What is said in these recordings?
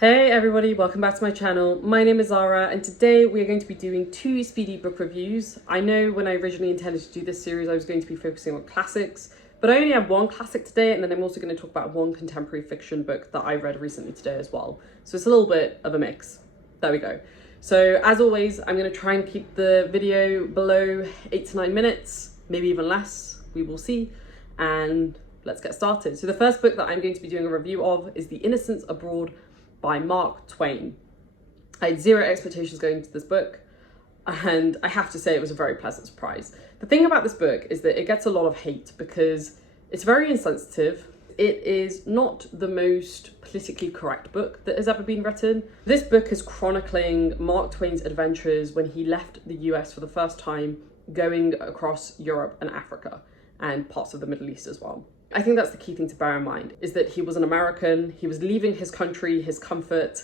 Hey everybody, welcome back to my channel. My name is Zara and today we are going to be doing two Speedy book reviews. I know when I originally intended to do this series I was going to be focusing on classics, but I only have one classic today, and then I'm also going to talk about one contemporary fiction book that I read recently today as well. So it's a little bit of a mix. There we go. So as always, I'm going to try and keep the video below 8 to 9 minutes, maybe even less, we will see. And let's get started. So the first book that I'm going to be doing a review of is The Innocents Abroad by Mark Twain. I had zero expectations going into this book, and I have to say it was a very pleasant surprise. The thing about this book is that it gets a lot of hate because it's very insensitive. It is not the most politically correct book that has ever been written. This book is chronicling Mark Twain's adventures when he left the US for the first time, going across Europe and Africa and parts of the Middle East as well. I think that's the key thing to bear in mind, is that he was an American, he was leaving his country, his comfort,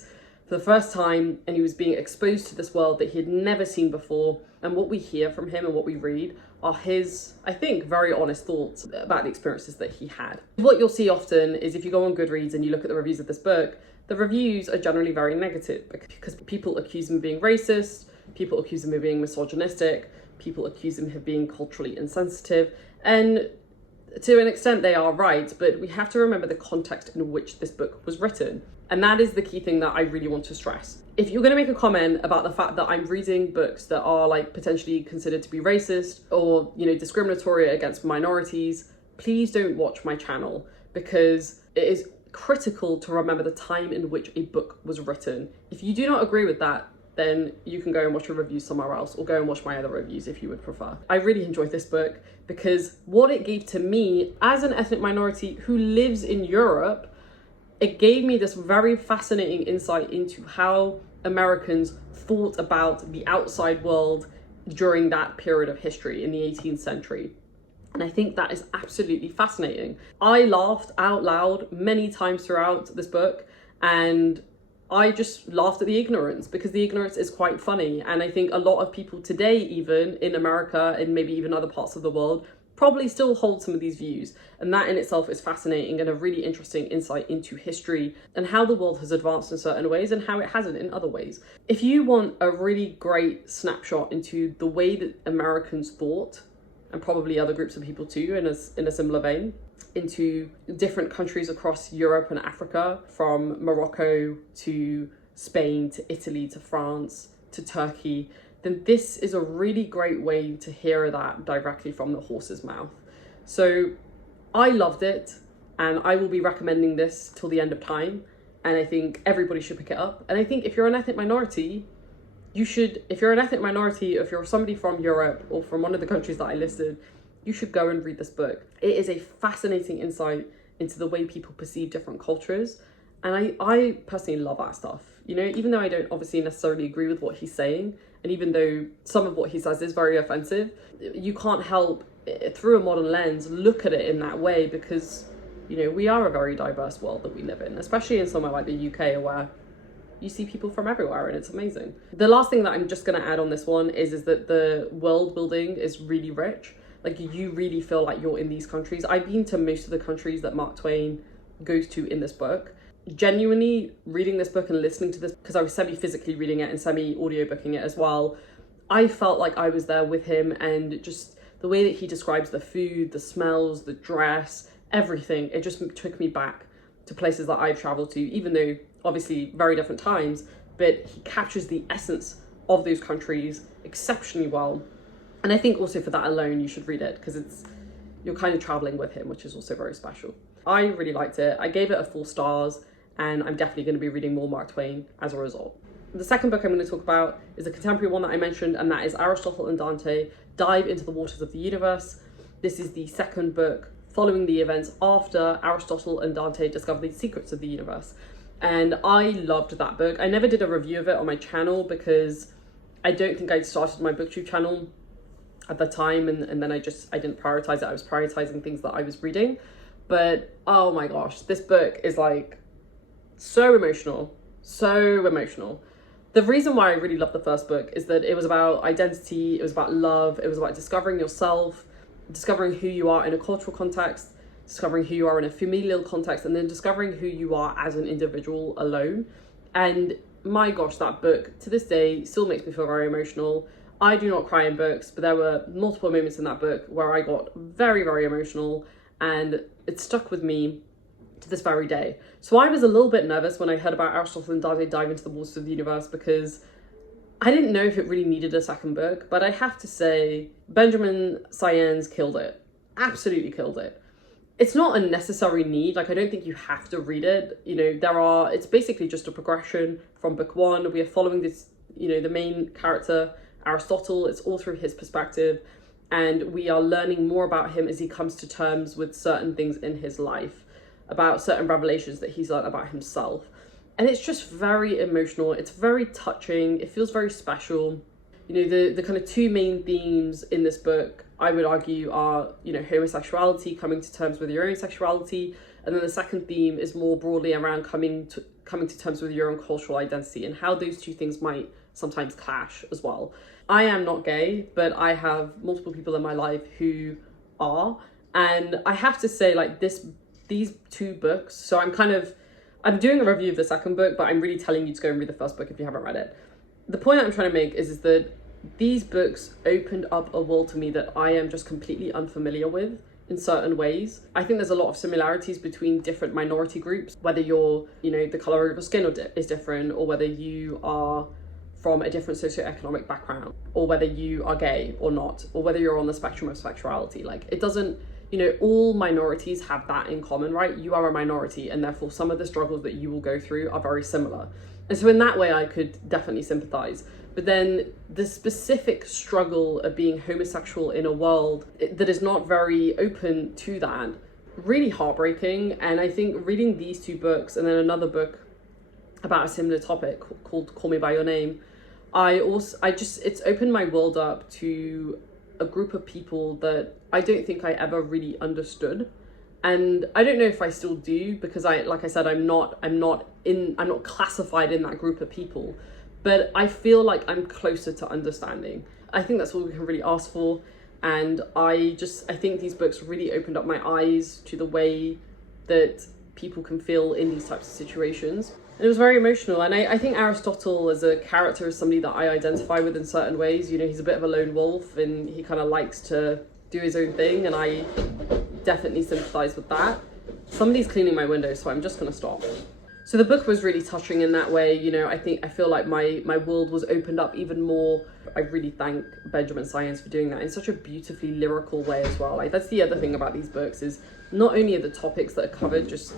for the first time, and he was being exposed to this world that he had never seen before. And what we hear from him and what we read are his, I think, very honest thoughts about the experiences that he had. What you'll see often is if you go on Goodreads and you look at the reviews of this book, the reviews are generally very negative because people accuse him of being racist, people accuse him of being misogynistic, people accuse him of being culturally insensitive, and to an extent they are right, but we have to remember the context in which this book was written. And that is the key thing that I really want to stress. If you're going to make a comment about the fact that I'm reading books that are like potentially considered to be racist or, discriminatory against minorities, please don't watch my channel, because it is critical to remember the time in which a book was written. If you do not agree with that, then you can go and watch a review somewhere else, or go and watch my other reviews if you would prefer. I really enjoyed this book because what it gave to me as an ethnic minority who lives in Europe, it gave me this very fascinating insight into how Americans thought about the outside world during that period of history in the 18th century. And I think that is absolutely fascinating. I laughed out loud many times throughout this book, and I just laughed at the ignorance, because the ignorance is quite funny. And I think a lot of people today, even in America and maybe even other parts of the world, probably still hold some of these views. And that in itself is fascinating and a really interesting insight into history and how the world has advanced in certain ways and how it hasn't in other ways. If you want a really great snapshot into the way that Americans thought, and probably other groups of people too in a similar vein, into different countries across Europe and Africa, from Morocco to Spain to Italy to France to Turkey, then this is a really great way to hear that directly from the horse's mouth. So I loved it, and I will be recommending this till the end of time, and I think everybody should pick it up. And I think if you're an ethnic minority, if you're an ethnic minority, or if you're somebody from Europe or from one of the countries that I listed, you should go and read this book. It is a fascinating insight into the way people perceive different cultures. And I personally love that stuff. Even though I don't obviously necessarily agree with what he's saying, and even though some of what he says is very offensive, you can't help, through a modern lens, look at it in that way, because, we are a very diverse world that we live in, especially in somewhere like the UK, where you see people from everywhere, and it's amazing. The last thing that I'm just going to add on this one is that the world building is really rich. Like, you really feel like you're in these countries. I've been to most of the countries that Mark Twain goes to in this book. Genuinely reading this book and listening to this, because I was semi-physically reading it and semi-audiobooking it as well, I felt like I was there with him, and just the way that he describes the food, the smells, the dress, everything, it just took me back to places that I've traveled to, even though obviously very different times, but he captures the essence of those countries exceptionally well. And I think also for that alone, you should read it, because you're kind of traveling with him, which is also very special. I really liked it. I gave it a 4 stars, and I'm definitely going to be reading more Mark Twain as a result. The second book I'm going to talk about is a contemporary one that I mentioned, and that is Aristotle and Dante Dive into the Waters of the Universe. This is the second book following the events after Aristotle and Dante discover the secrets of the universe. And I loved that book. I never did a review of it on my channel because I don't think I'd started my booktube channel at the time, and then I didn't prioritize it. I was prioritizing things that I was reading. But oh my gosh, this book is like so emotional. The reason why I really loved the first book is that it was about identity, it was about love, it was about discovering yourself, discovering who you are in a cultural context, discovering who you are in a familial context, and then discovering who you are as an individual alone. And my gosh, that book to this day still makes me feel very emotional. I do not cry in books, but there were multiple moments in that book where I got very, very emotional, and it stuck with me to this very day. So I was a little bit nervous when I heard about Aristotle and Dante dive into the waters of the universe, because I didn't know if it really needed a second book, but I have to say, Benjamin Saenz killed it. Absolutely killed it. It's not a necessary need. Like, I don't think you have to read it. You know, it's basically just a progression from book one. We are following this, you know, the main character, Aristotle. It's all through his perspective. And we are learning more about him as he comes to terms with certain things in his life, about certain revelations that he's learned about himself. And it's just very emotional. It's very touching. It feels very special. You know, the kind of two main themes in this book, I would argue, are, you know, homosexuality, coming to terms with your own sexuality. And then the second theme is more broadly around coming to terms with your own cultural identity and how those two things might sometimes clash as well. I am not gay, but I have multiple people in my life who are. And I have to say, like, these two books, so I'm doing a review of the second book, but I'm really telling you to go and read the first book if you haven't read it. The point that I'm trying to make is that these books opened up a world to me that I am just completely unfamiliar with in certain ways. I think there's a lot of similarities between different minority groups, whether you're, you know, the color of your skin is different, or whether you are from a different socioeconomic background, or whether you are gay or not, or whether you're on the spectrum of sexuality. Like, it doesn't, you know, all minorities have that in common, right? You are a minority, and therefore some of the struggles that you will go through are very similar. And so in that way, I could definitely sympathize. But then the specific struggle of being homosexual in a world that is not very open to that, really heartbreaking. And I think reading these two books and then another book about a similar topic called Call Me By Your Name, it's opened my world up to a group of people that I don't think I ever really understood. And I don't know if I still do, because like I said, I'm not classified in that group of people, but I feel like I'm closer to understanding. I think that's all we can really ask for. And I think these books really opened up my eyes to the way that people can feel in these types of situations. And it was very emotional. And I think Aristotle as a character is somebody that I identify with in certain ways. You know, he's a bit of a lone wolf and he kind of likes to do his own thing, and I definitely sympathize with that. Somebody's cleaning my window, so I'm just gonna stop. So the book was really touching in that way. You know, I feel like my world was opened up even more. I really thank Benjamin Saenz for doing that in such a beautifully lyrical way as well. Like, that's the other thing about these books, is not only are the topics that are covered just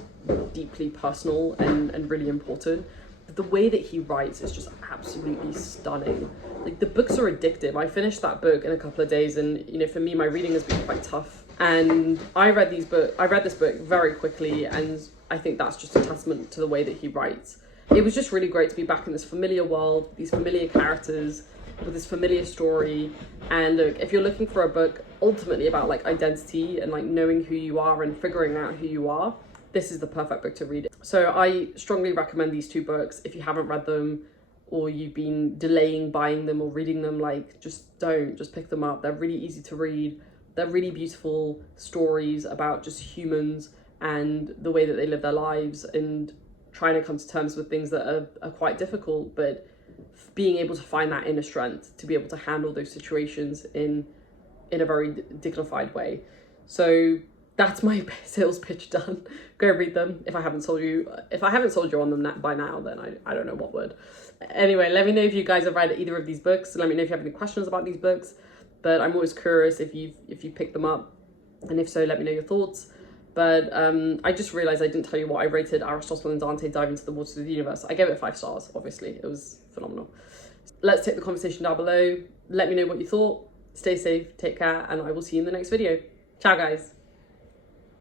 deeply personal and really important, but the way that he writes is just absolutely stunning. Like, the books are addictive. I finished that book in a couple of days, and you know, for me, my reading has been quite tough. And I read this book very quickly, and I think that's just a testament to the way that he writes. It was just really great to be back in this familiar world, these familiar characters, with this familiar story. And look, if you're looking for a book ultimately about like identity and like knowing who you are and figuring out who you are, this is the perfect book to read. So I strongly recommend these two books. If you haven't read them, or you've been delaying buying them or reading them, like, just pick them up. They're really easy to read. They're really beautiful stories about just humans and the way that they live their lives and trying to come to terms with things that are quite difficult, but being able to find that inner strength to be able to handle those situations in a very dignified way. So that's my sales pitch done. Go read them. If I haven't sold you on them by now, then I don't know what would. Anyway, let me know if you guys have read either of these books. Let me know if you have any questions about these books. But I'm always curious if you picked them up, and if so, let me know your thoughts. But I just realized I didn't tell you what I rated Aristotle and Dante dive into the waters of the universe. I gave it 5 stars, obviously. It was phenomenal. Let's take the conversation down below. Let me know what you thought. Stay safe, take care, and I will see you in the next video. Ciao, guys.